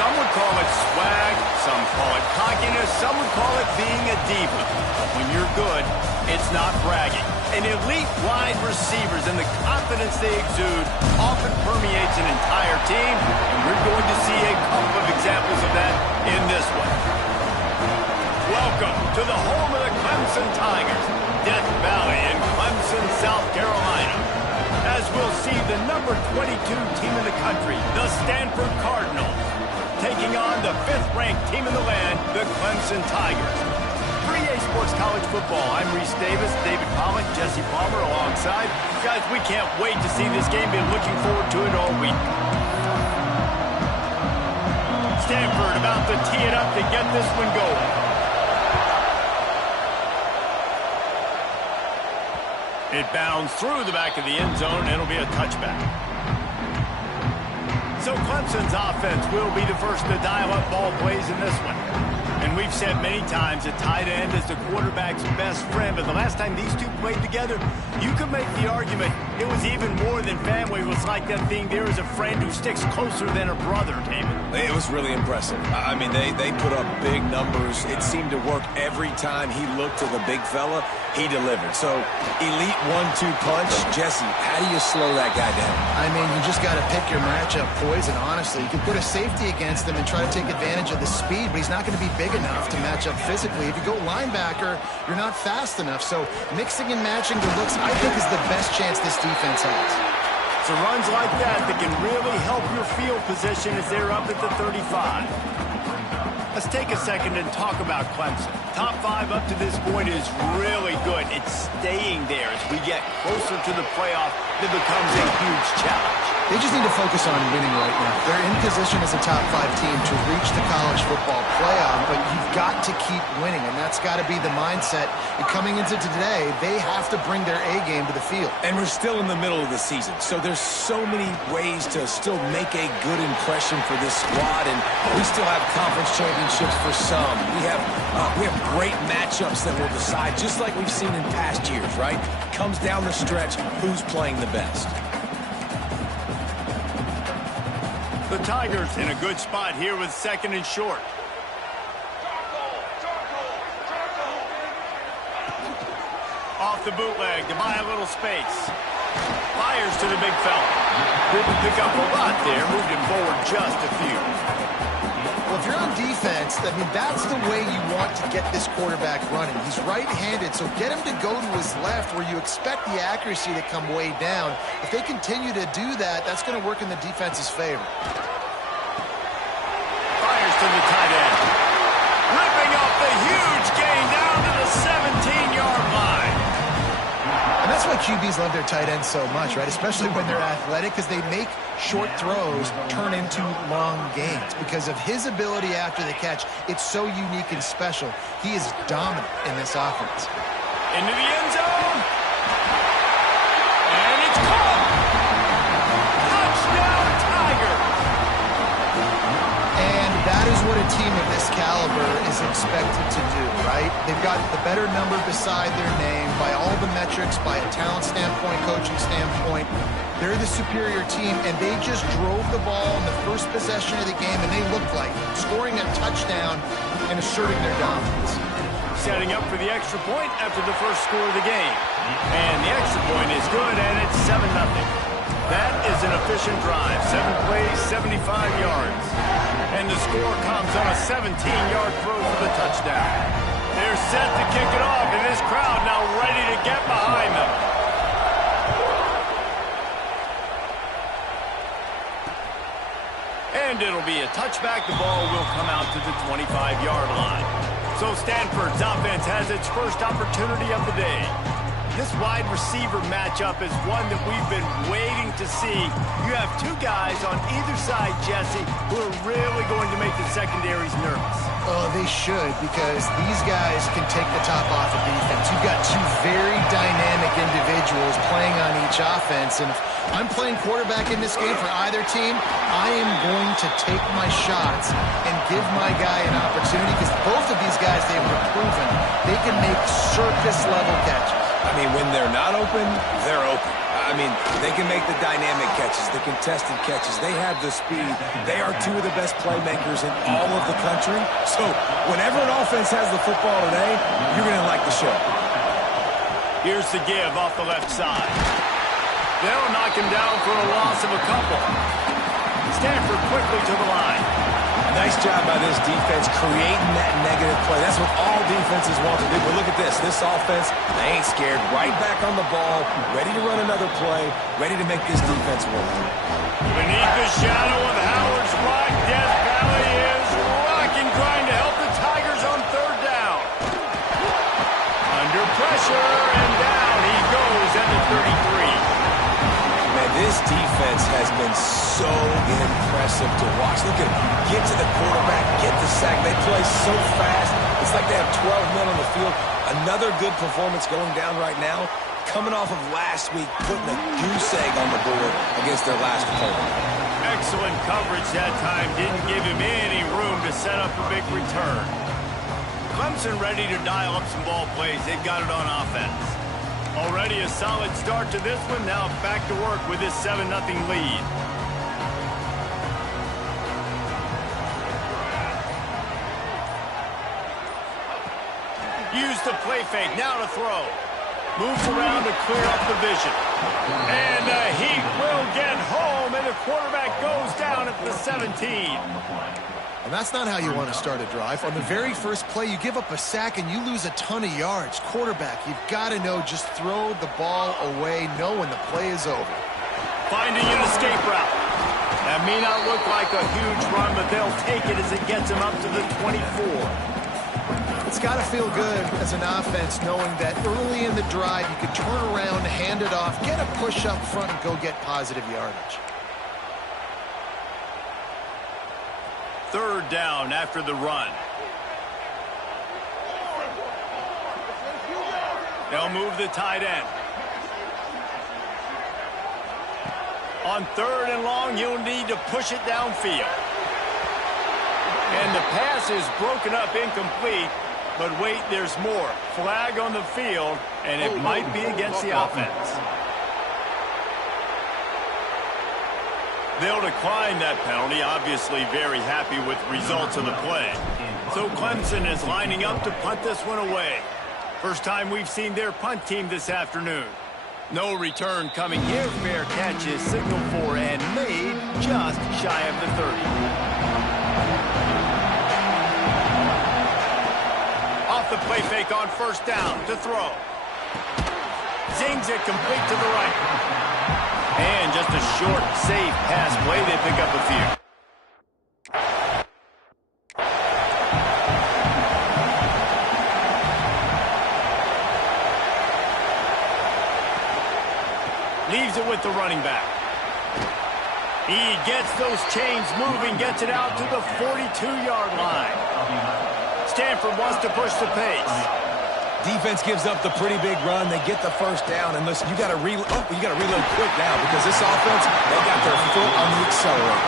Some would call it swag, some call it cockiness, some would call it being a diva. But when you're good, it's not bragging. An elite wide receivers and the confidence they exude often permeates an entire team, and we're going to see a couple of examples of that in this one. Welcome to the home of the Clemson Tigers, Death Valley in Clemson, South Carolina. As we'll see the number 22 team in the country, the Stanford Cardinals, taking on the 5th-ranked team in the land, the Clemson Tigers. For EA Sports College Football, I'm Reese Davis, David Pollock, Jesse Palmer alongside. Guys, we can't wait to see this game. Been looking forward to it all week. Stanford about to tee it up to get this one going. It bounds through the back of the end zone, and it'll be a touchback. So Clemson's offense will be the first to dial up ball plays in this one. And we've said many times that tight end is the quarterback's best friend, but the last time these two played together, you could make the argument it was even more than family. It was like that thing, there is a friend who sticks closer than a brother, Damon. It was really impressive. I mean, they put up big numbers. It seemed to work every time he looked to the big fella. He delivered. So, elite 1-2 punch. Jesse, how do you slow that guy down? I mean, you just got to pick your matchup poison, honestly. You can put a safety against him and try to take advantage of the speed, but he's not going to be big enough to match up physically. If you go linebacker, you're not fast enough. So, mixing and matching the looks, I think, is the best chance this defense has. So runs like that can really help your field position as they're up at the 35. Let's take a second and talk about Clemson. Top 5 up to this point is really good. It's staying there as we get closer to the playoff. It becomes a huge challenge. They just need to focus on winning right now. They're in position as a top 5 team to reach the college football playoff, but you've got to keep winning, and that's got to be the mindset. And coming into today, they have to bring their A game to the field. And we're still in the middle of the season, so there's so many ways to still make a good impression for this squad, and we still have conference championships for some. We have great matchups that will decide, just like we've seen in past years, right? Comes down the stretch, who's playing the best. The Tigers in a good spot here with 2nd and short. Off the bootleg to buy a little space. Fires to the big fella. Didn't pick up a lot there. Moved him forward just a few. Well, if you're on defense, I mean, that's the way you want to get this quarterback running. He's right-handed, so get him to go to his left where you expect the accuracy to come way down. If they continue to do that, that's going to work in the defense's favor. Fires to the tight end. Ripping off the huge gain down to the 17-yard line. And that's why QBs love their tight ends so much, right? Especially when they're athletic, because they make short throws turn into long gains. Because of his ability after the catch, it's so unique and special. He is dominant in this offense. Into the end zone. And it's caught. Touchdown, Tigers. And that is what a team of this caliber is expected to do, right? They've got the better number beside their name by all the metrics, by a talent standpoint, coaching standpoint. They're the superior team, and they just drove the ball in the first possession of the game, and they looked like scoring a touchdown and asserting their dominance. Setting up for the extra point after the first score of the game. And the extra point is good, and it's 7-0. That is an efficient drive. 7 plays, 75 yards. And the score comes on a 17-yard throw for the touchdown. They're set to kick it off, and this crowd now ready to get behind them. And it'll be a touchback. The ball will come out to the 25-yard line. So Stanford's offense has its first opportunity of the day. This wide receiver matchup is one that we've been waiting to see. You have 2 guys on either side, Jesse, who are really going to make the secondaries nervous. Oh, they should, because these guys can take the top off of defense. You've got 2 very dynamic individuals playing on each offense, and if I'm playing quarterback in this game for either team, I am going to take my shots and give my guy an opportunity, because both of these guys, they've proven they can make circus-level catches. I mean, when they're not open, they're open. I I mean, they can make the dynamic catches, the contested catches. They have the speed. They are two of the best playmakers in all of the country. So whenever an offense has the football today, you're going to like the show. Here's the give off the left side. They'll knock him down for a loss of a couple. Stanford quickly to the line. Nice job by this defense creating that negative play. That's what all defenses want to do. But look at this. This offense, they ain't scared. Right back on the ball, ready to run another play, ready to make this defense work. Beneath the shadow of Howard's rock, Death Valley is rocking, trying to help the Tigers on third down. Under pressure, and down he goes at the 33. Man, this defense has been so impressive to watch. Look at them. Get to the quarterback, get the sack. They play so fast. It's like they have 12 men on the field. Another good performance going down right now. Coming off of last week, putting a goose egg on the board against their last opponent. Excellent coverage that time. Didn't give him any room to set up a big return. Clemson ready to dial up some ball plays. They've got it on offense. Already a solid start to this one. Now back to work with this 7-0 lead. Use the play fake. Now to throw. Moves around to clear up the vision. And the Heat will get home, and the quarterback goes down at the 17. And that's not how you want to start a drive. On the very first play, you give up a sack and you lose a ton of yards. Quarterback, you've got to know, just throw the ball away, know when the play is over. Finding an escape route. That may not look like a huge run, but they'll take it as it gets them up to the 24. It's got to feel good as an offense knowing that early in the drive you could turn around, hand it off, get a push up front, and go get positive yardage. Third down after the run. They'll move the tight end. On third and long, you'll need to push it downfield. And the pass is broken up, incomplete. But wait, there's more. Flag on the field, and it might be against the offense. They'll decline that penalty, obviously very happy with the results of the play. So Clemson is lining up to punt this one away. First time we've seen their punt team this afternoon. No return coming here. Fair catch is signaled for and made just shy of the 30. Off the play fake on first down to throw. Zings it complete to the right. And just a short, safe pass play. They pick up a few. Leaves it with the running back. He gets those chains moving, gets it out to the 42-yard line. Stanford wants to push the pace. Defense gives up the pretty big run. They get the first down. And listen, you got to reload quick now because this offense, they got their foot on the accelerator.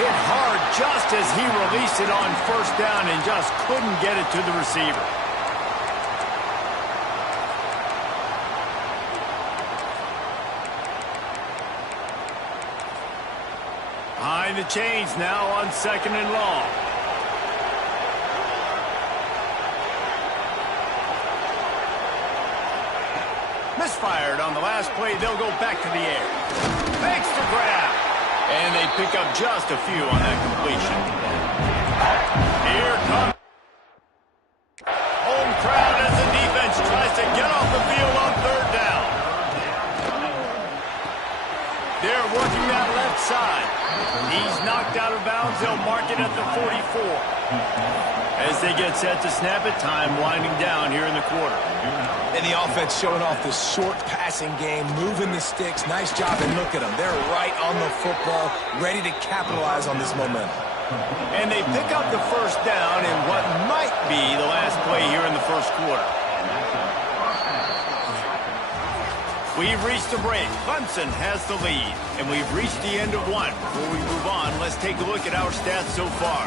Hit hard just as he released it on first down and just couldn't get it to the receiver. Behind the chains now on second and long. Misfired on the last play. They'll go back to the air. Makes the grab. And they pick up just a few on that completion. Here comes home crowd as the defense tries to get off the field on third down. They're working that left side. He's knocked out of bounds. They'll mark it at the 44. As they get set to snap it, time winding down here in the quarter. And the offense showing off this short passing game, moving the sticks. Nice job, and look at them. They're right on the football, ready to capitalize on this momentum. And they pick up the first down in what might be the last play here in the first quarter. We've reached the break. Clemson has the lead, and we've reached the end of one. Before we move on, let's take a look at our stats so far.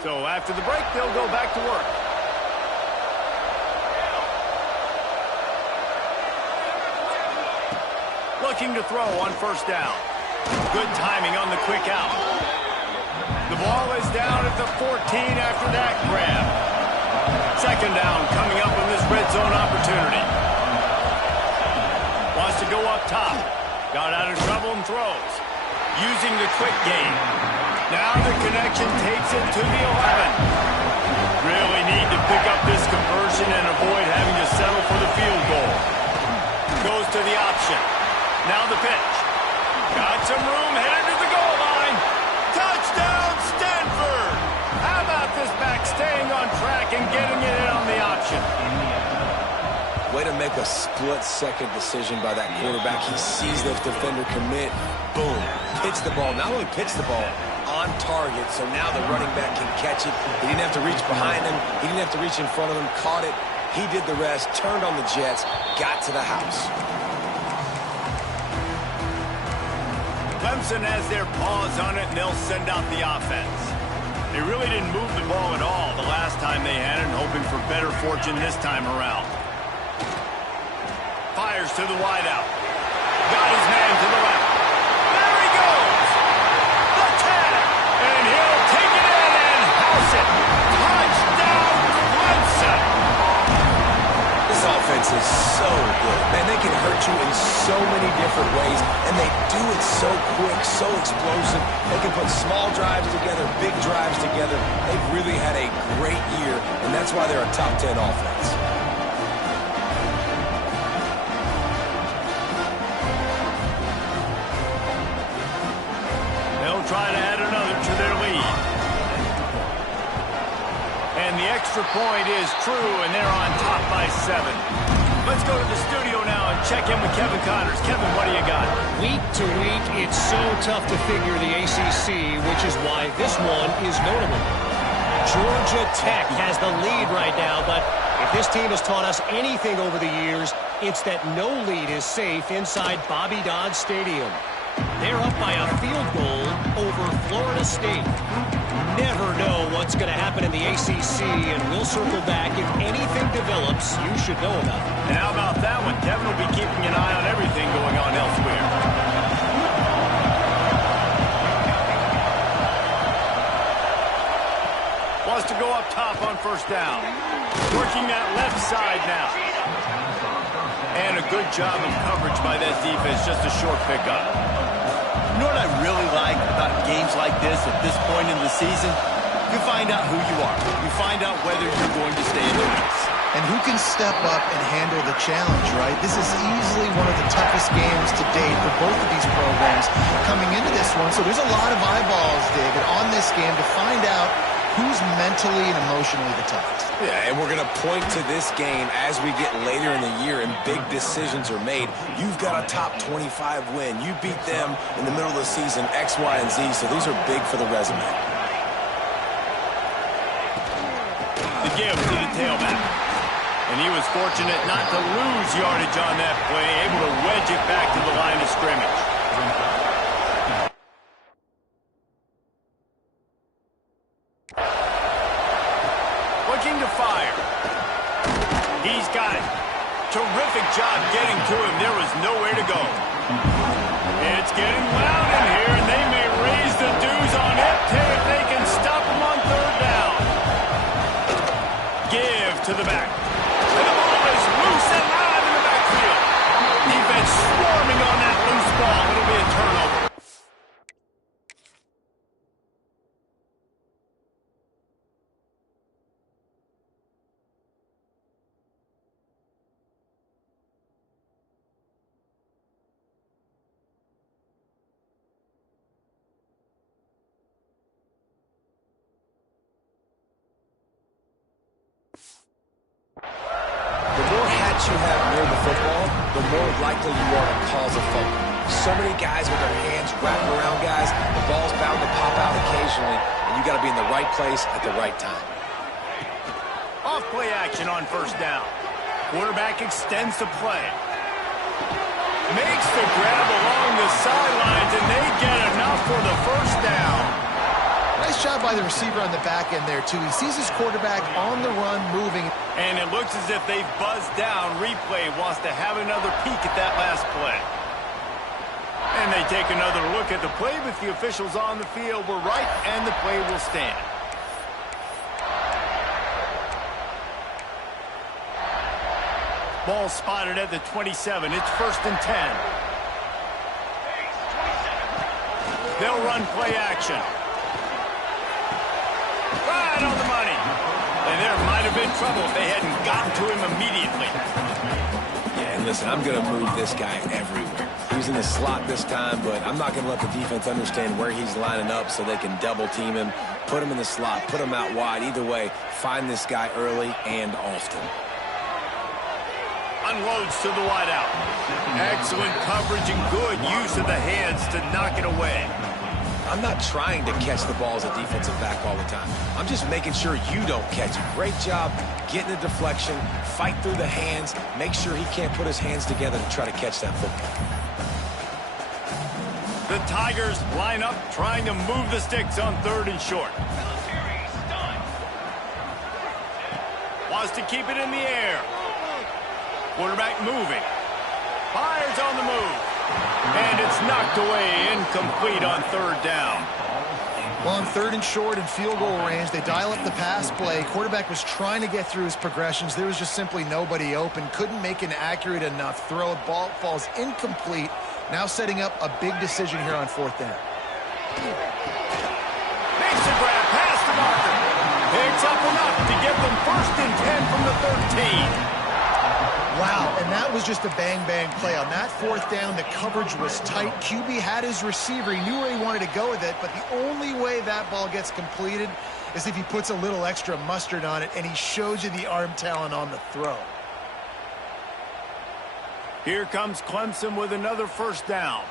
So after the break, they'll go back to work. Looking to throw on first down. Good timing on the quick out. The ball is down at the 14 after that grab. Second down coming up on this red zone opportunity. Wants to go up top. Got out of trouble and throws. Using the quick game. Now the connection takes it to the 11. Really need to pick up this conversion and avoid having to settle for the field goal. Goes to the option. Now the pitch. Got some room, headed to the goal line. Touchdown, Stanford! How about this back staying on track and getting it in on the option? Way to make a split-second decision by that quarterback. He sees the defender commit. Boom. Hits the ball. Not only hits the ball, on target, so now the running back can catch it. He didn't have to reach behind him. He didn't have to reach in front of him. Caught it. He did the rest. Turned on the Jets. Got to the house. Clemson has their paws on it, and they'll send out the offense. They really didn't move the ball at all the last time they had it, hoping for better fortune this time around. Fires to the wideout. Got his man to the left. There he goes! The tag! And he'll take it in and house it. Touchdown, Clemson! This offense is so good. Man, they can hurt you in so many different ways, and they do it so quick, so explosive. They can put small drives together, big drives together. They've really had a great year, and that's why they're a top 10 offense. They'll try to add another to their lead. And the extra point is true, and they're on top by 7. Let's go to the studio now and check in with Kevin Connors. Kevin, what do you got? Week to week, it's so tough to figure the ACC, which is why this one is notable. Georgia Tech has the lead right now, but if this team has taught us anything over the years, it's that no lead is safe inside Bobby Dodd Stadium. They're up by a field goal over Florida State. Never know what's going to happen in the ACC, and we'll circle back if anything develops you should know about. And how about that one? Kevin will be keeping an eye on everything going on elsewhere. Wants to go up top on first down. Working that left side now. And a good job of coverage by that defense, just a short pickup. You know what I really like about games like this at this point in the season? You find out who you are. You find out whether you're going to stay in the race. And who can step up and handle the challenge, right? This is easily one of the toughest games to date for both of these programs coming into this one. So there's a lot of eyeballs, David, on this game to find out who's mentally and emotionally the toughest. Yeah, and we're going to point to this game as we get later in the year and big decisions are made. You've got a top 25 win. You beat them in the middle of the season, X, Y, and Z, so these are big for the resume. The give to the tailback. And he was fortunate not to lose yardage on that play, able to wedge it back to the line of scrimmage. Looking to fire. He's got it. Terrific job getting to him. There was nowhere to go. It's getting loud in here, and they may raise the dues on it if they can stop him on third down. Give to the back. And the ball is loose and live in the backfield. Defense swarming on that loose ball. It'll be a turnover. The more hats you have near the football, the more likely you are to cause a fumble. So many guys with their hands wrapped around guys, the ball's bound to pop out occasionally, and you got to be in the right place at the right time. Off play action on first down. Quarterback extends the play. Makes the grab along the sidelines, and they get enough for the first down. Nice Nice job by the receiver on the back end there, too. He sees his quarterback on the run moving. And it looks as if they've buzzed down. Replay wants to have another peek at that last play. And they take another look at the play, but the officials on the field were right, and the play will stand. Ball spotted at the 27. It's 1st and 10. They'll run play action. Right on the money. And there might have been trouble if they hadn't gotten to him immediately. Yeah, and listen, I'm going to move this guy everywhere. He's in the slot this time, but I'm not going to let the defense understand where he's lining up so they can double team him, put him in the slot, put him out wide. Either way, find this guy early and often. Unloads to the wideout. Excellent coverage and good use of the hands to knock it away. I'm not trying to catch the ball as a defensive back all the time. I'm just making sure you don't catch it. Great job getting a deflection, fight through the hands, make sure he can't put his hands together to try to catch that football. The Tigers line up trying to move the sticks on 3rd and short. Wants to keep it in the air. Quarterback moving. Fires on the move. And it's knocked away, incomplete on 3rd down. Well, on 3rd and short and field goal range, they dial up the pass play. Quarterback was trying to get through his progressions. There was just simply nobody open. Couldn't make an accurate enough throw. Ball falls incomplete. Now setting up a big decision here on 4th down. Makes the grab past the marker. Picks up enough to give them 1st and 10 from the 13. Wow, and that was just a bang-bang play. On that 4th down, the coverage was tight. QB had his receiver. He knew where he wanted to go with it, but the only way that ball gets completed is if he puts a little extra mustard on it, and he shows you the arm talent on the throw. Here comes Clemson with another 1st down.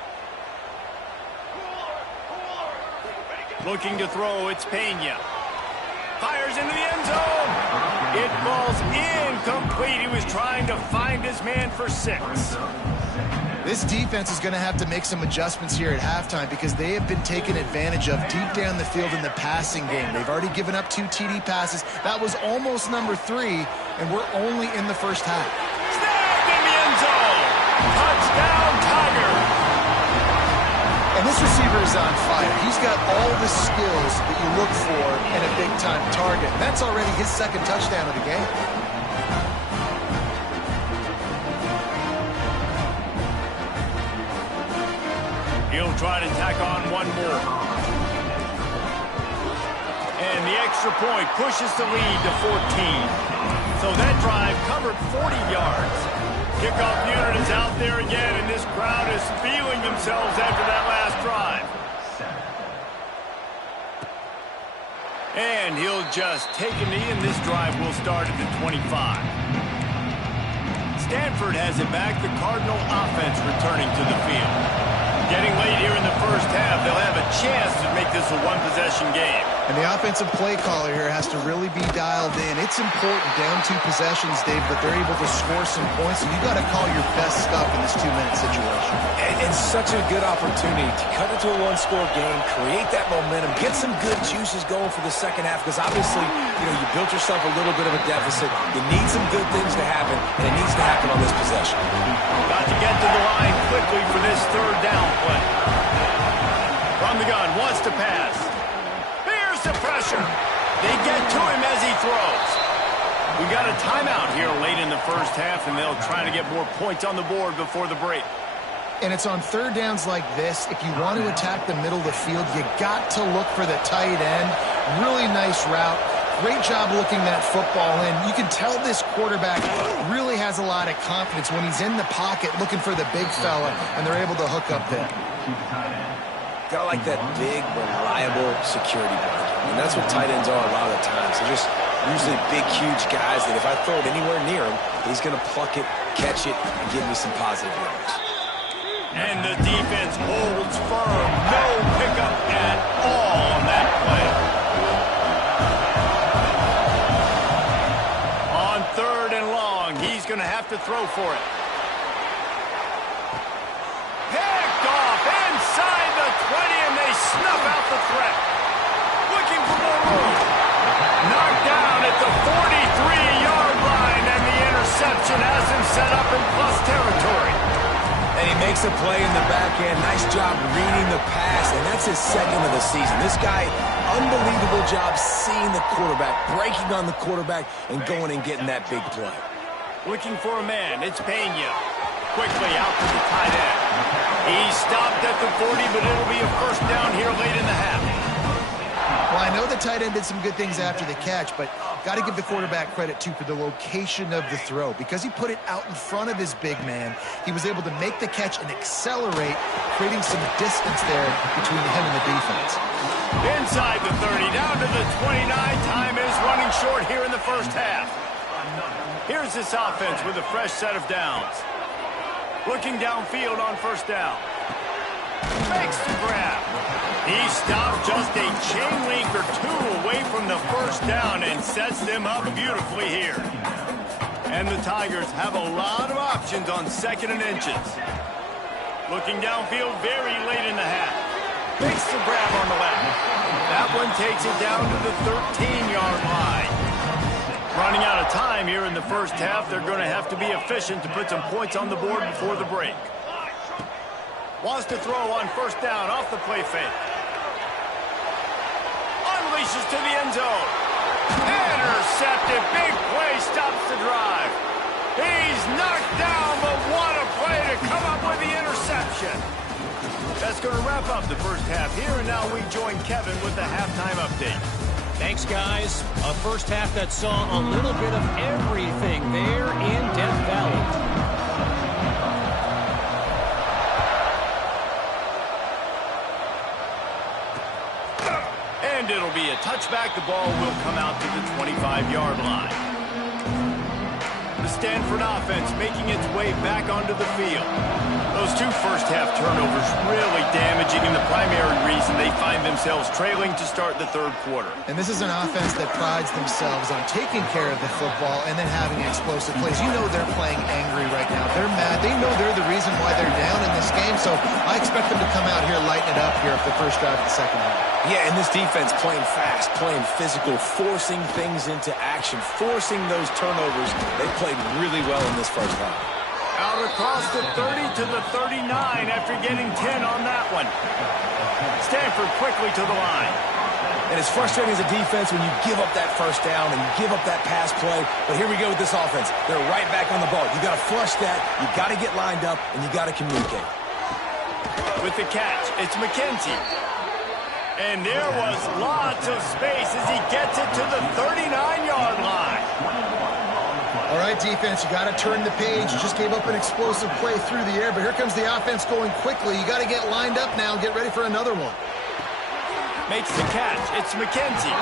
Looking to throw, it's Pena. Fires into the end zone. It falls incomplete. He was trying to find his man for 6. This defense is going to have to make some adjustments here at halftime because they have been taken advantage of deep down the field in the passing game. They've already given up 2 TD passes. That was almost number 3, and we're only in the 1st half. Snagged in the end zone. Touchdown, Tiger. And this receiver is on fire. He's got all the skills that you look for in a big-time target. That's already his 2nd touchdown of the game. He'll try to tack on one more. And the extra point pushes the lead to 14. So that drive covered 40 yards. Kickoff unit is out there again, and this crowd is feeling themselves after that last drive. And he'll just take a knee, and this drive will start at the 25. Stanford has it back. The Cardinal offense returning to the field. Getting late here in the 1st half, they'll have a chance to make this a 1-possession game. And the offensive play caller here has to really be dialed in. It's important down 2 possessions, Dave, that they're able to score some points. And you got to call your best stuff in this 2-minute situation. And such a good opportunity to cut into a 1-score game, create that momentum, get some good juices going for the 2nd half. Because obviously, you built yourself a little bit of a deficit. You need some good things to happen, and it needs to happen on this possession. Got to get to the line quickly for this 3rd down play. From the gun, wants to pass. Here's the pressure. They get to him as he throws. We got a timeout here late in the 1st half, and they'll try to get more points on the board before the break. And it's on 3rd downs like this. If you want to attack the middle of the field, you got to look for the tight end. Really nice route. Great job looking that football in. You can tell this quarterback really has a lot of confidence when he's in the pocket looking for the big fella, and they're able to hook up there. Gotta like that big, reliable security blanket. And that's what tight ends are a lot of the times. They're just usually big, huge guys that if I throw it anywhere near him, he's going to pluck it, catch it, and give me some positive yards. And the defense holds firm. No pickup at all on that play. On 3rd and long, he's going to have to throw for it. Picked off inside the 20, and they snuff out the threat. Looking reception has him set up in plus territory. And he makes a play in the back end. Nice job reading the pass, and that's his second of the season. This guy, unbelievable job seeing the quarterback, breaking on the quarterback, and going and getting that big play. Looking for a man. It's Pena. Quickly out to the tight end. He stopped at the 40, but it'll be a first down here late in the half. Well, I know the tight end did some good things after the catch, but got to give the quarterback credit, too, for the location of the throw. Because he put it out in front of his big man, he was able to make the catch and accelerate, creating some distance there between him and the defense. Inside the 30, down to the 29. Time is running short here in the first half. Here's this offense with a fresh set of downs. Looking downfield on first down. Makes the grab. He stopped just a chain link or two away from the first down and sets them up beautifully here. And the Tigers have a lot of options on second and inches. Looking downfield very late in the half. Makes the grab on the left. That one takes it down to the 13-yard line. Running out of time here in the first half, they're going to have to be efficient to put some points on the board before the break. Wants to throw on first down off the play fake. Unleashes to the end zone. Intercepted. Big play stops the drive. He's knocked down, but what a play to come up with the interception. That's going to wrap up the first half here, and now we join Kevin with the halftime update. Thanks, guys. A first half that saw a little bit of everything there in Death Valley. And it'll be a touchback. The ball will come out to the 25-yard line. The Stanford offense making its way back onto the field. Those two first-half turnovers really damaging, and the primary reason they find themselves trailing to start the third quarter. And this is an offense that prides themselves on taking care of the football and then having explosive plays. You know they're playing angry right now. They're mad. They know they're the reason why they're down in this game, so I expect them to come out here, lighten it up here for the first drive of the second half. Yeah, and this defense playing fast, playing physical, forcing things into action, forcing those turnovers. They played really well in this first half. Out across the 30 to the 39 after getting 10 on that one. Stanford quickly to the line. And it's frustrating as a defense when you give up that first down and you give up that pass play. But here we go with this offense. They're right back on the ball. You got to flush that. You got to get lined up, and you got to communicate. With the catch, it's McKenzie. And there was lots of space as he gets it to the 39-yard line. All right, defense, you got to turn the page. You just gave up an explosive play through the air, but here comes the offense going quickly. You got to get lined up now and get ready for another one. Makes the catch. It's McKenzie.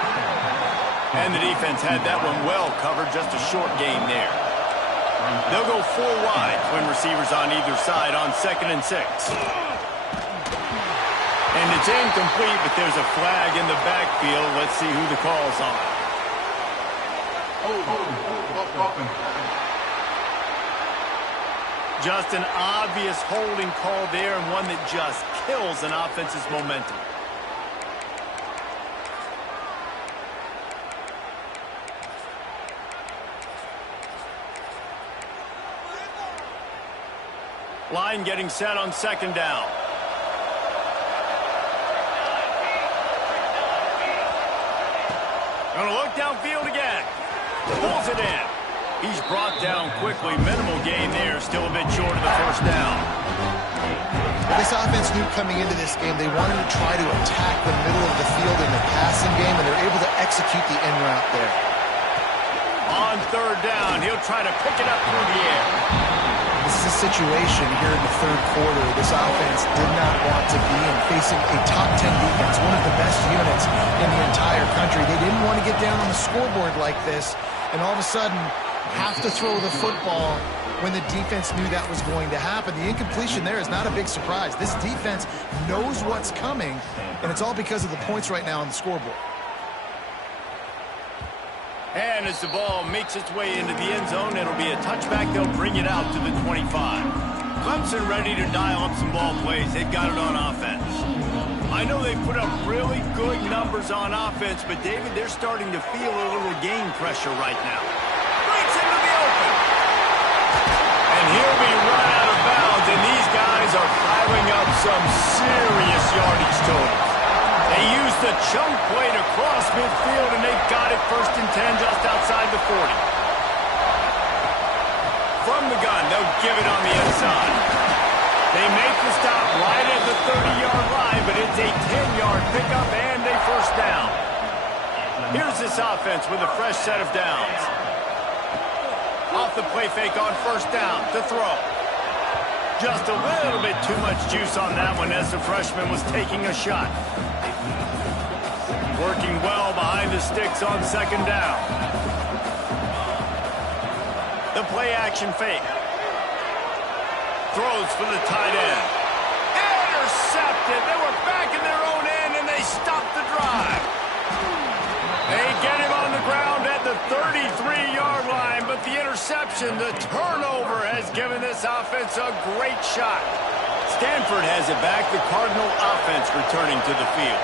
And the defense had that one well covered. Just a short game there. They'll go four wide when receivers on either side on 2nd and 6. And it's incomplete, but there's a flag in the backfield. Let's see who the call's on. Just an obvious holding call there, and one that just kills an offense's momentum. Line getting set on second down. Gonna look downfield again. Pulls it in. He's brought down quickly. Minimal gain there. Still a bit short of the first down. This offense knew coming into this game they wanted to try to attack the middle of the field in the passing game, and they're able to execute the in route there. On third down, he'll try to pick it up through the air. This is a situation here in the third quarter this offense did not want to be in, facing a top 10 defense, one of the best units in the entire country. They didn't want to get down on the scoreboard like this, and all of a sudden have to throw the football when the defense knew that was going to happen. The incompletion there is not a big surprise. This defense knows what's coming, and it's all because of the points right now on the scoreboard. And as the ball makes its way into the end zone, it'll be a touchback. They'll bring it out to the 25. Clemson ready to dial up some ball plays. They've got it on offense. I know they put up really good numbers on offense, but, David, they're starting to feel a little game pressure right now. Breaks into the open. he'll be run out of bounds, and these guys are piling up some serious yardage totals. They used the chunk play to cross midfield, and they got it 1st and 10 just outside the 40. From the gun, they'll give it on the inside. They make the stop right at the 30-yard line, but it's a 10-yard pickup and a 1st down. Here's this offense with a fresh set of downs. Off the play fake on 1st down to throw. Just a little bit too much juice on that one as the freshman was taking a shot. Working well behind the sticks on 2nd down. The play action fake. Throws for the tight end. Intercepted. They were back in their own end, and they stopped the drive. They get him on the ground at the 33-yard line, but the interception, the turnover, has given this offense a great shot. Stanford has it back, the Cardinal offense returning to the field.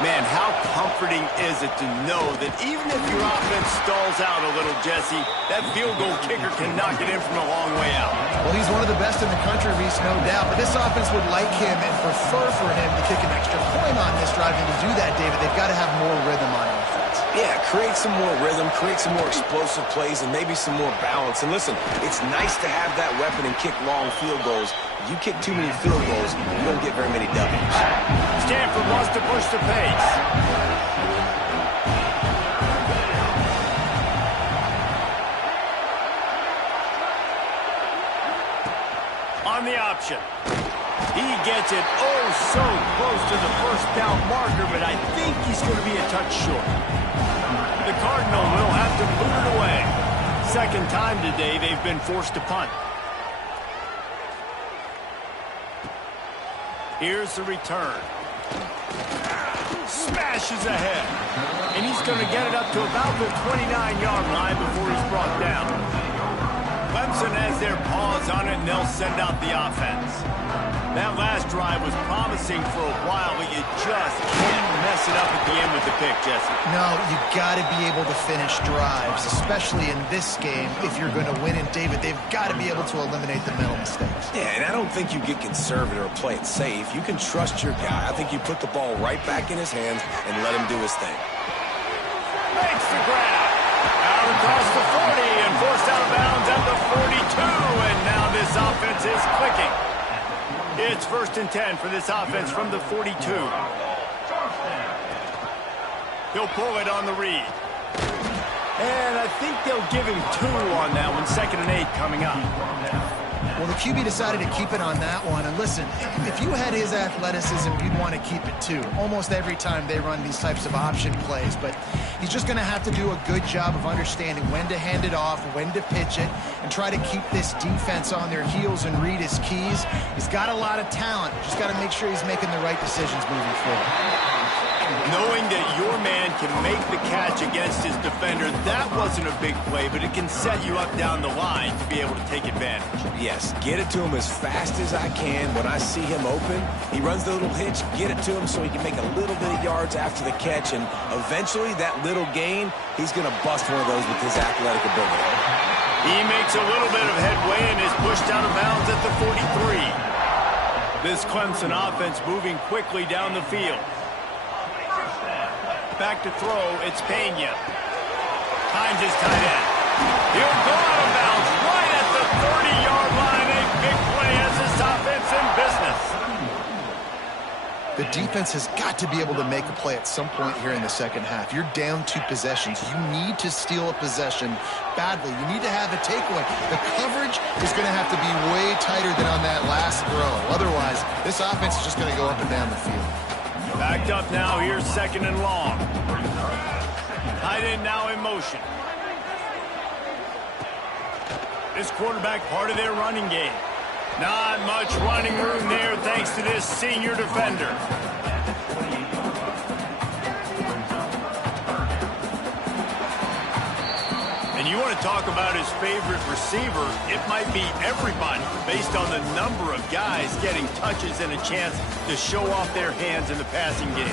Man, how comforting is it to know that even if your offense stalls out a little, Jesse, that field goal kicker can knock it in from a long way out. Well, he's one of the best in the country, Reese, no doubt. But this offense would like him and prefer for him to kick an extra point on this drive. And to do that, David, they've got to have more rhythm on offense. Yeah, create some more rhythm, create some more explosive plays, and maybe some more balance. And listen, it's nice to have that weapon and kick long field goals. You kick too many field goals, you don't get very many W's. Stanford wants to push the pace. On the option. He gets it oh so close to the 1st down marker, but I think he's going to be a touch short. The Cardinal will have to boot it away. 2nd time today they've been forced to punt. Here's the return. Smashes ahead. And he's going to get it up to about the 29-yard line before he's brought down. Clemson has their paws on it, and they'll send out the offense. That last drive was promising for a while, but you just can't mess it up at the end with the pick, Jesse. No, you got to be able to finish drives, especially in this game. If you're going to win it, David, they've got to be able to eliminate the mental mistakes. Yeah, and I don't think you get conservative or play it safe. You can trust your guy. I think you put the ball right back in his hands and let him do his thing. Makes the grab. Out across the 40 and forced out of bounds at the 42, and now this offense is clicking. It's 1st and 10 for this offense from the 42. He'll pull it on the read. And I think they'll give him 2 on that one. 2nd and 8 coming up. Well, the QB decided to keep it on that one. And listen, if you had his athleticism, you'd want to keep it too. Almost every time they run these types of option plays. But he's just going to have to do a good job of understanding when to hand it off, when to pitch it, and try to keep this defense on their heels and read his keys. He's got a lot of talent. Just got to make sure he's making the right decisions moving forward. Knowing that your man can make the catch against his defender, that wasn't a big play, but it can set you up down the line to be able to take advantage. Yes, get it to him as fast as I can. When I see him open, he runs the little hitch, get it to him so he can make a little bit of yards after the catch, and eventually that little gain, he's going to bust one of those with his athletic ability. He makes a little bit of headway and is pushed out of bounds at the 43. This Clemson offense moving quickly down the field. Back to throw, it's Pena. Finds his tight end. He'll go out of bounds right at the 30-yard line. A big play as this offense in business. The defense has got to be able to make a play at some point here in the 2nd half. You're down 2 possessions. You need to steal a possession badly. You need to have a takeaway. The coverage is going to have to be way tighter than on that last throw. Otherwise, this offense is just going to go up and down the field. Backed up now, here's 2nd and long. Tight end now in motion. This quarterback part of their running game. Not much running room there thanks to this senior defender. And you want to talk about his favorite receiver, it might be everybody based on the number of guys getting touches and a chance to show off their hands in the passing game.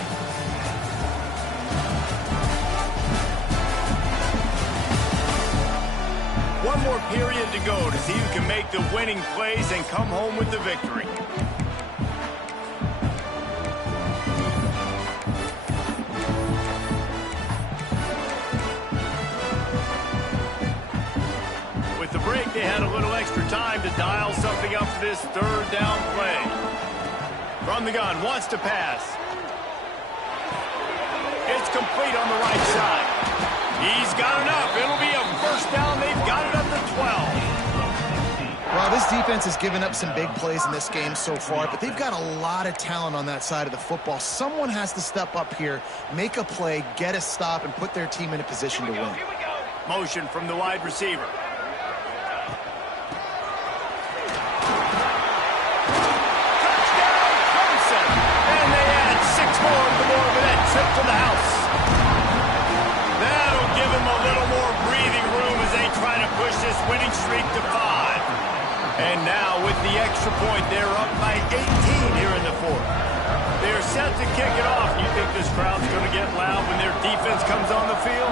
One more period to go to see who can make the winning plays and come home with the victory. With the break, they had a little extra time to dial something up for this third down play. From the gun, wants to pass. It's complete on the right side. He's got enough. It'll be a first down. They've got it up to 12. Well, this defense has given up some big plays in this game so far, but they've got a lot of talent on that side of the football. Someone has to step up here, make a play, get a stop, and put their team in a position to win. Motion from the wide receiver. Touchdown, Clemson. And they add 6 more to the board with that trip to the house. That'll give them a little more breathing room as they try to push this winning streak to 5. And now with the extra point, they're up by 18 here in the fourth. They're set to kick it off. You think this crowd's going to get loud when their defense comes on the field?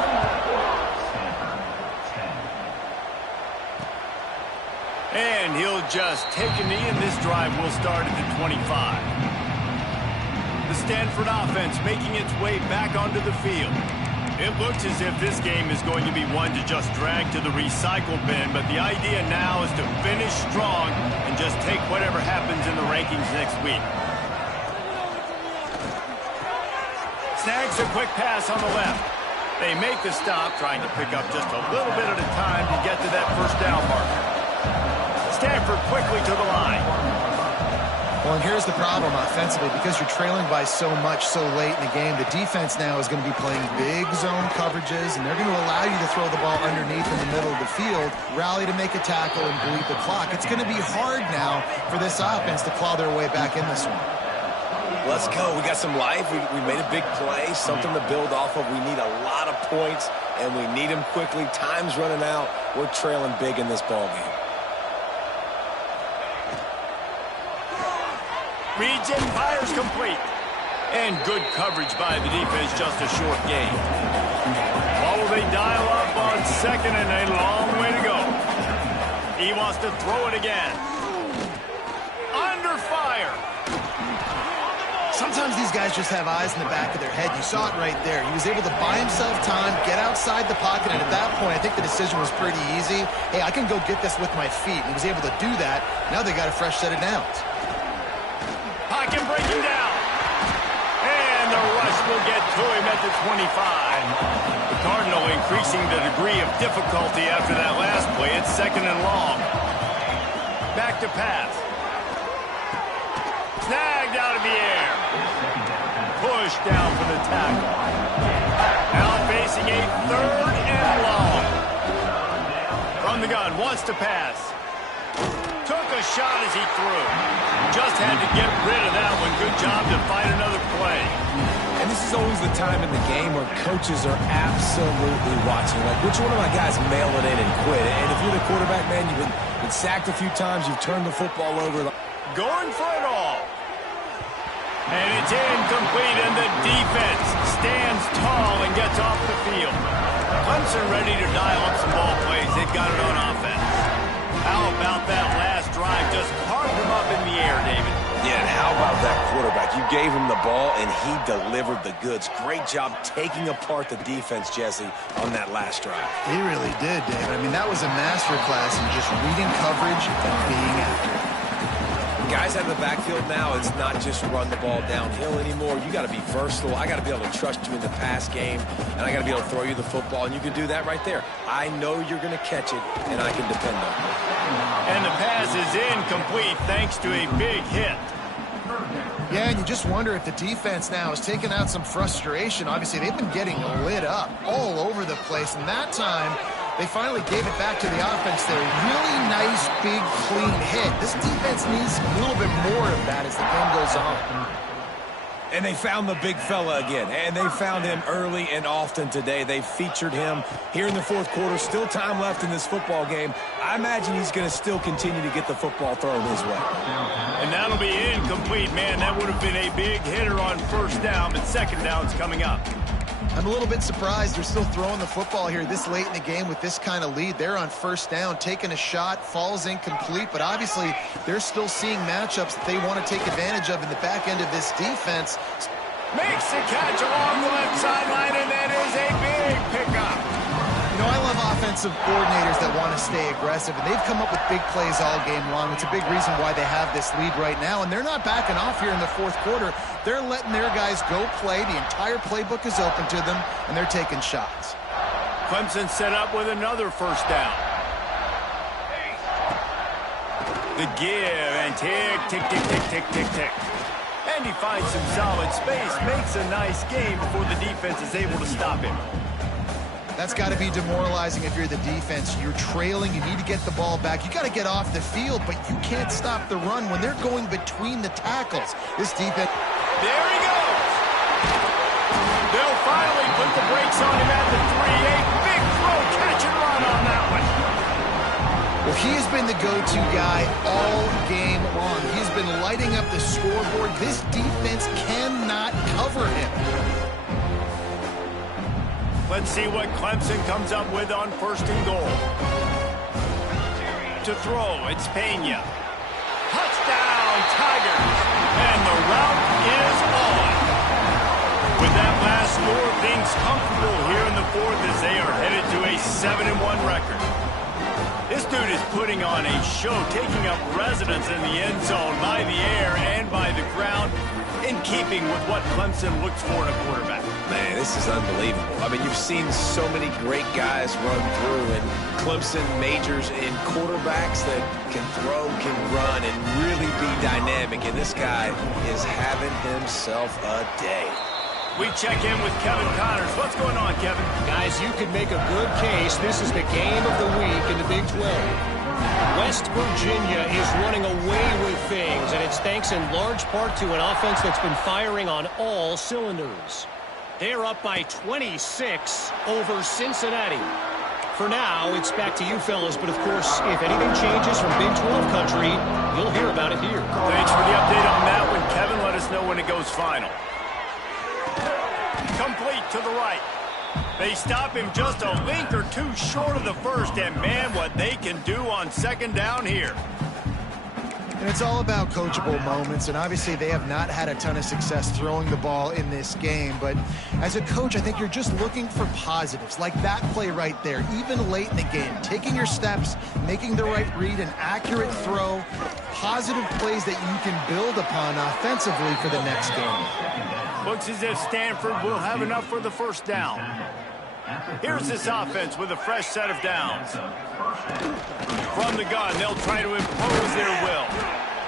And he'll just take a knee, and this drive will start at the 25. The Stanford offense making its way back onto the field. It looks as if this game is going to be one to just drag to the recycle bin, but the idea now is to finish strong and just take whatever happens in the rankings next week. Snags a quick pass on the left. They make the stop, trying to pick up just a little bit at a time to get to that first down marker. Stanford quickly to the line. Well, and here's the problem offensively. Because you're trailing by so much so late in the game, the defense now is going to be playing big zone coverages, and they're going to allow you to throw the ball underneath in the middle of the field, rally to make a tackle, and bleed the clock. It's going to be hard now for this offense to claw their way back in this one. Let's go. We got some life. We made a big play, something to build off of. We need a lot of points, and we need them quickly. Time's running out. We're trailing big in this ball game. Reads in, fires complete. And good coverage by the defense, just a short gain. Ball will they dial up on second, and a long way to go. He wants to throw it again. Under fire. Sometimes these guys just have eyes in the back of their head. You saw it right there. He was able to buy himself time, get outside the pocket, and at that point, I think the decision was pretty easy. Hey, I can go get this with my feet. And he was able to do that. Now they got a fresh set of downs. Pocket breaking down. And the rush will get to him at the 25. The Cardinal increasing the degree of difficulty after that last play. It's second and long. Back to pass. Snagged out of the air. Pushed down for the tackle. Now facing a third and long. From the gun, wants to pass. Took a shot as he threw. Just had to get rid of that one. Good job to find another play. And this is always the time in the game where coaches are absolutely watching. Like, which one of my guys mail it in and quit? And if you're the quarterback, man, you've been sacked a few times. You've turned the football over. Going for it all. And it's incomplete, and the defense stands tall and gets off the field. Clemson ready to dial up some ball plays. They've got it on offense. How about that last drive? Just carved him up in the air, David. Yeah, and how about that quarterback? You gave him the ball, and he delivered the goods. Great job taking apart the defense, Jesse, on that last drive. He really did, David. I mean, that was a masterclass in just reading coverage and being accurate. Guys out of the backfield now, it's not just run the ball downhill anymore. You got to be versatile. I got to be able to trust you in the pass game, and I got to be able to throw you the football, and you can do that right there. I know you're going to catch it, and I can depend on it. And the pass is incomplete thanks to a big hit. Yeah, and you just wonder if the defense now is taking out some frustration. Obviously, they've been getting lit up all over the place, and that time they finally gave it back to the offense there. Really nice, big, clean hit. This defense needs a little bit more of that as the game goes on. And they found the big fella again, and they found him early and often today. They featured him here in the fourth quarter. Still time left in this football game. I imagine he's going to still continue to get the football thrown his way. And that'll be incomplete, man. That would have been a big hitter on first down, but second down's coming up. I'm a little bit surprised they're still throwing the football here this late in the game with this kind of lead. They're on first down, taking a shot, falls incomplete, but obviously they're still seeing matchups that they want to take advantage of in the back end of this defense. Makes the catch along the left sideline, and that is a big pickup. You know, I love offensive coordinators that want to stay aggressive, and they've come up with big plays all game long. It's a big reason why they have this lead right now, and they're not backing off here in the fourth quarter. They're letting their guys go play. The entire playbook is open to them, and they're taking shots. Clemson set up with another first down. The give, and tick, tick, tick, tick, tick, tick, tick. And he finds some solid space, makes a nice game before the defense is able to stop him. That's got to be demoralizing if you're the defense. You're trailing. You need to get the ball back. You got to get off the field, but you can't stop the run when they're going between the tackles. This defense. There he goes. They'll finally put the brakes on him at the 3-8. Big throw, catch and run on that one. Well, he has been the go-to guy all game long. He's been lighting up the scoreboard. This defense cannot cover him. Let's see what Clemson comes up with on first and goal. To throw, it's Pena. Touchdown, Tigers. And the route is on. With that last score, things comfortable here in the fourth as they are headed to a 7-1 record. This dude is putting on a show, taking up residence in the end zone by the air and by the ground, in keeping with what Clemson looks for in a quarterback. Man, this is unbelievable. I mean, you've seen so many great guys run through, and Clemson majors in quarterbacks that can throw, can run, and really be dynamic, and this guy is having himself a day. We check in with Kevin Connors. What's going on, Kevin? Guys, you could make a good case. This is the game of the week in the Big 12. West Virginia is running away with things, and it's thanks in large part to an offense that's been firing on all cylinders. They're up by 26 over Cincinnati. For now, it's back to you fellas, but of course, if anything changes from Big 12 country, you'll hear about it here. Thanks for the update on that one, Kevin. Let us know when it goes final. Complete to the right. They stop him just a link or two short of the first, and man, what they can do on second down here. And it's all about coachable moments, and obviously they have not had a ton of success throwing the ball in this game, but as a coach, I think you're just looking for positives, like that play right there, even late in the game, taking your steps, making the right read, an accurate throw, positive plays that you can build upon offensively for the next game. Looks as if Stanford will have enough for the first down. Here's this offense with a fresh set of downs. From the gun, they'll try to impose their will.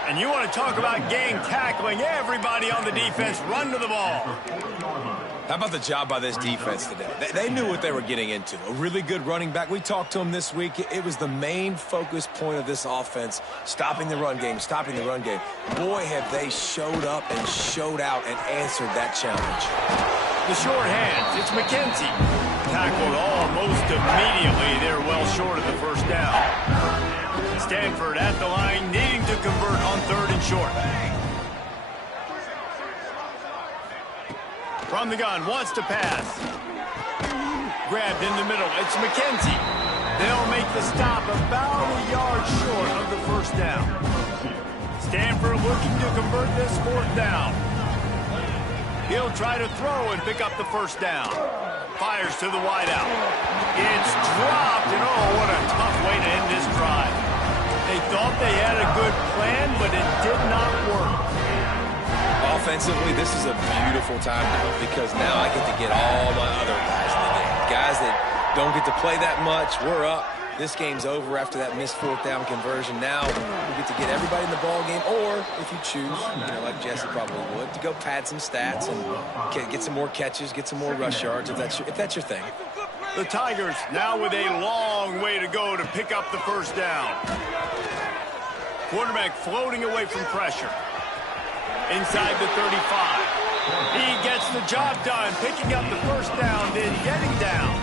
And you want to talk about gang tackling. Everybody on the defense run to the ball. How about the job by this defense today? They knew what they were getting into. A really good running back. We talked to him this week. It was the main focus point of this offense, stopping the run game, stopping the run game. Boy, have they showed up and showed out and answered that challenge. The short hands, it's McKenzie. Tackled almost immediately. They're well short of the first down. Stanford at the line, needing to convert on third and short. From the gun, wants to pass. Grabbed in the middle, it's McKenzie. They'll make the stop about a yard short of the first down. Stanford looking to convert this fourth down. He'll try to throw and pick up the first down. Fires to the wideout. It's dropped, and oh, what a tough way to end this drive. They thought they had a good plan, but it did not work. Offensively, this is a beautiful time now because now I get to get all my other guys in the game. Guys that don't get to play that much, we're up. This game's over after that missed fourth down conversion. Now we get to get everybody in the ball game, or if you choose, like Jesse probably would, to go pad some stats and get some more catches, get some more rush yards if that's your thing. The Tigers now with a long way to go to pick up the first down. Quarterback floating away from pressure. Inside the 35. He gets the job done, picking up the first down, then getting down.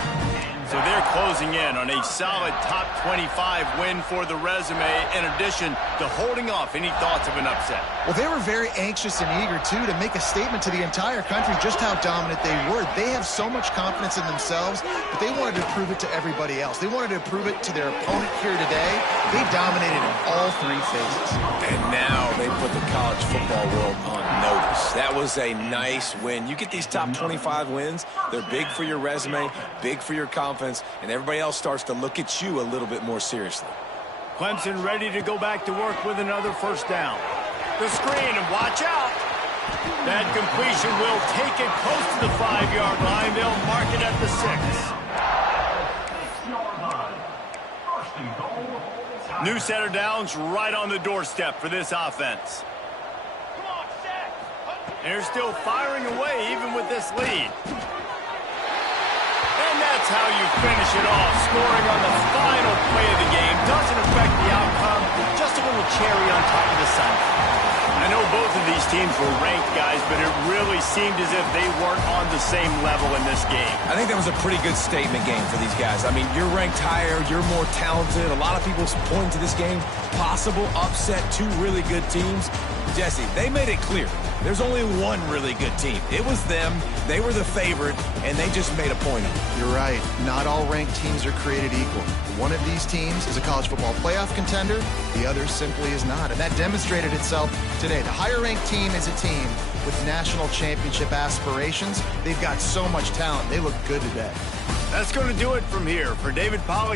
So they're closing in on a solid top 25 win for the resume, in addition to holding off any thoughts of an upset. Well, they were very anxious and eager, too, to make a statement to the entire country just how dominant they were. They have so much confidence in themselves, but they wanted to prove it to everybody else. They wanted to prove it to their opponent here today. They dominated in all three phases. And now they put the college football world on notice. That was a nice win. You get these top 25 wins, they're big for your resume, big for your confidence, and everybody else starts to look at you a little bit more seriously. Clemson ready to go back to work with another first down. The screen, and watch out. That completion will take it close to the 5-yard line. They'll mark it at the 6. New set of downs right on the doorstep for this offense. They're still firing away even with this lead. And that's how you finish it off. Scoring on the final play of the game doesn't affect the outcome. Just a little cherry on top of the sundae. I know both of these teams were ranked, guys, but it really seemed as if they weren't on the same level in this game. I think that was a pretty good statement game for these guys. I mean, you're ranked higher, you're more talented. A lot of people point to this game, possible upset, two really good teams. Jesse, they made it clear. There's only one really good team. It was them. They were the favorite, and they just made a point of it. You're right. Not all ranked teams are created equal. One of these teams is a college football playoff contender. The other simply is not. And that demonstrated itself today. The higher-ranked team is a team with national championship aspirations. They've got so much talent. They look good today. That's going to do it from here. For David Pollack